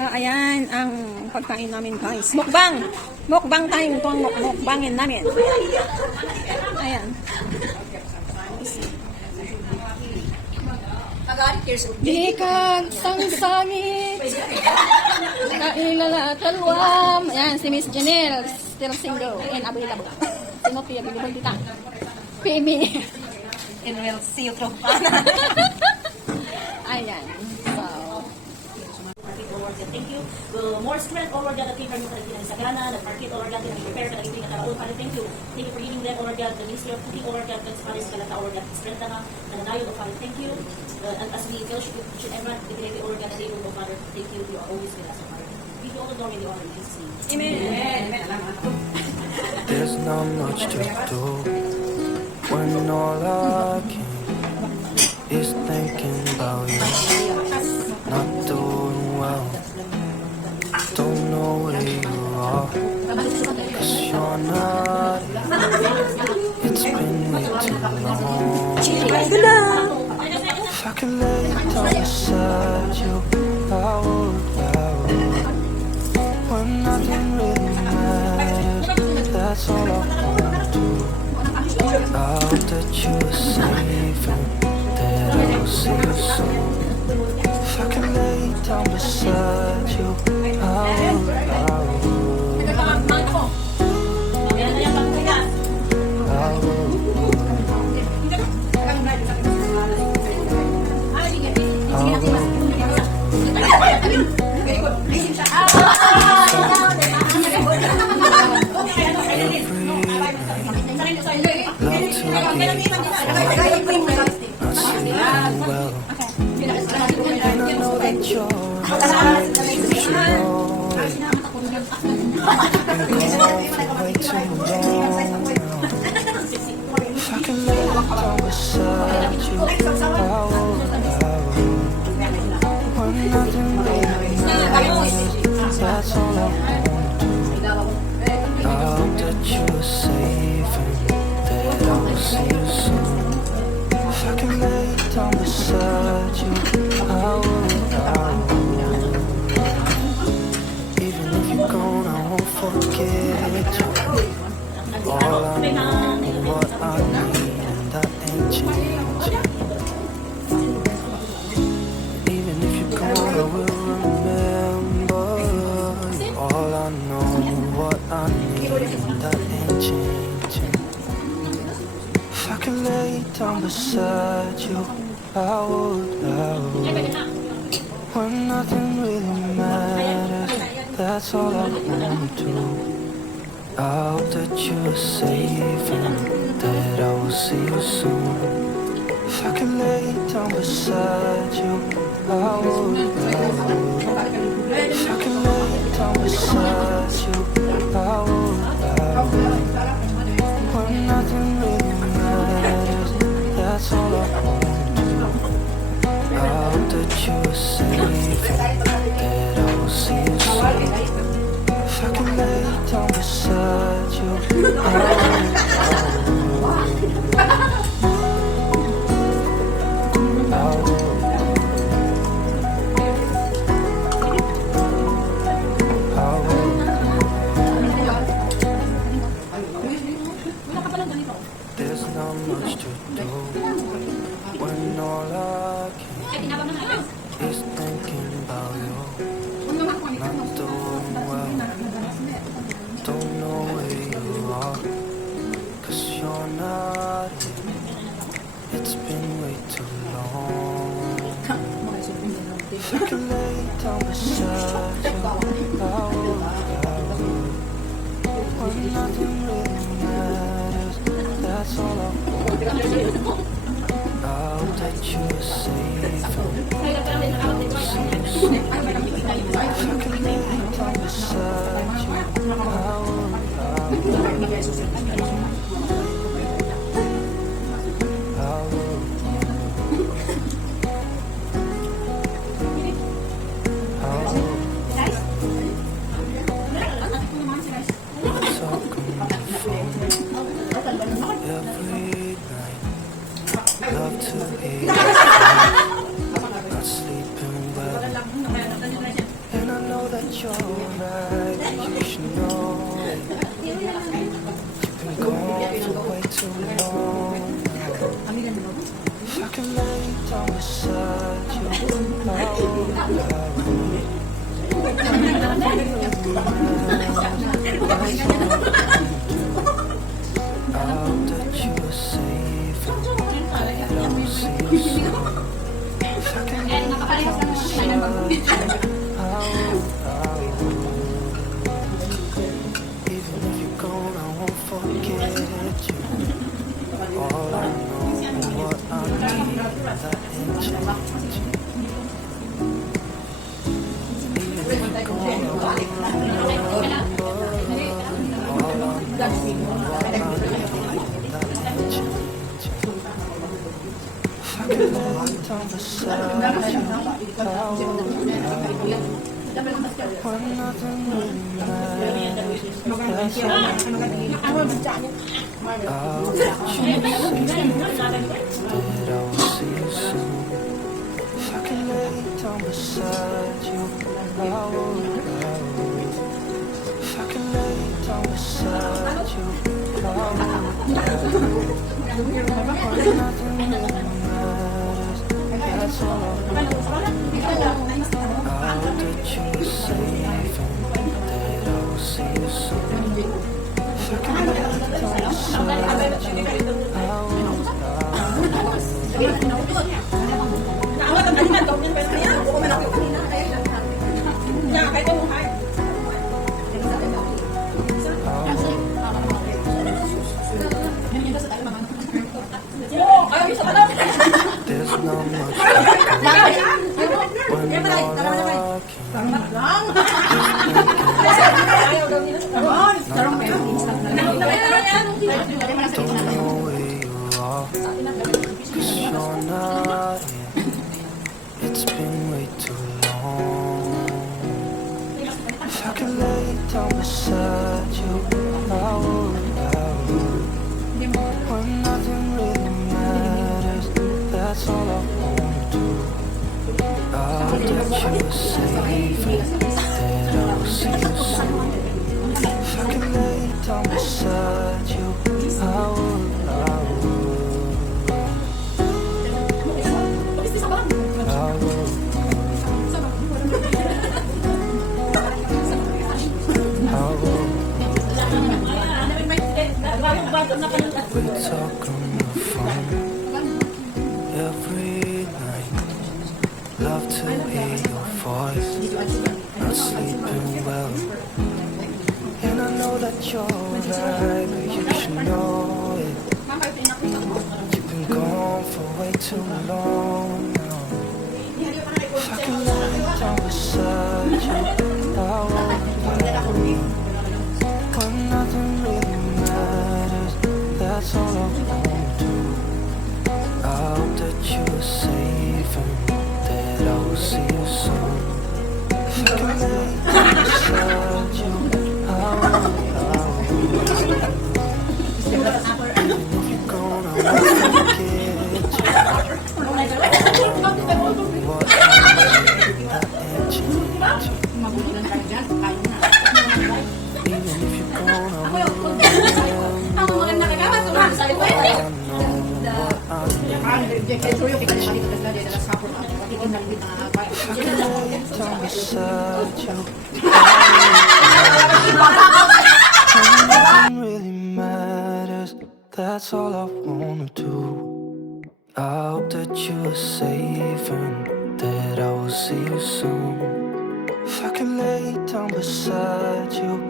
Ayan ang pagkain namin guys. Mukbang! Mukbang time itong mukbangin namin. Ayan. Di ka sangsangit kailala talwam. Ayan si Miss Janelle, still single and available. Sino piya available dita? Pimi. And we'll see you through. Ayan. So, thank you. More strength, O Lord God, at kayo kayo kalagyan sa gana, nag-market, O Lord God, nag-prepare ka nag-ibig at araon. Father, thank you. Thank you for giving them, O Lord God, the ministry of cooking, O Lord God, sa Paris, kalata, O Lord God, strength na nananayo, O Father, thank you. And as we fellowship with each and everyone, we pray, O Lord God, and they will, O Father, thank you. You are always with us, O Father. Give you all the glory and the honor in Jesus' name. amen. There's not much to do when all I can is thinking about you. Not doing well, don't know where you are, 'cause you're not here. It's been way too long. If I could lay down beside you, I would. When nothing really matters, that's all I wanna do. I hope that you are safe and that I will see you soon. If I can lay down beside you, I would. That's all I want to do. I hope that you are safe and that I will see you soon. If I can lay down beside you, I would. Even if you're gone, I won't forget you. All I know is what I need, and that ain't changing. Even if you're gone, I will remember. All I know is what I need, and that ain't changing. If I could lay down beside you, I would. When nothing really matters, that's all I wanna do. I hope that you are safe and that I will see you soon. If I could lay down beside you, I would. If I could lay down beside you, I would. When nothing really matters, that's all I want to do. I hope that you are safe and that I will see you soon. If I could lay down beside you, I would. There's not much to do when all I can is thinking about you. Not doing well, don't know where you are, 'cause you're not here. It's been way too long. If I could lay down beside you, I would. When nothing really matters, that's all I want. I hope that you are safe and that I will see you soon. If I could lay down beside you, I would. Love to hear not sleeping well. that you're right, but you should know it. You've been gone for way too long now. If I can lay down beside you, I would. I hope that you are safe and that I will see you soon. If I can lay down beside you, I would. Even if you're gone, I won't forget you. All I know, what I need, that ain't changing. Even if you're gone, I won't remember. All I know, what I need, that ain't changing. If I can lay down beside you, I would. When nothing really matters, that's all I need. I'll let you see that I will see you soon. If I can lay down beside you, I would. If I can lay down beside you, I would. When nothing really matters, that's all I need. I hope that you are safe and that I will see you soon. If I can lay down beside you, I will. There's not much I when all don't know where you are, 'cause you're not here. It's been way too long. If I could lay down beside you, I would. When nothing really matters, that's all I wanna do. I hope that you are safe and that I will see you soon. If I could lay down beside you, I would. We talk on the phone every night. Love to hear your voice. Not sleeping well, and I know that you're right, but you should know it. You've been gone for way too long now. If I can lay down beside you, I won't. When nothing really matters, that's all I wanna do. I hope that you are safe and that I will see you soon. If I can lay down beside you, I will. Even if you're gone, I won't forget you. All I know, what I need, that ain't changing. Even if you're gone, I won't remember. All I know, time beside you, nothing really matters. That's all I wanna do. I hope that you are safe and that I will see you soon. If I can lay down beside you,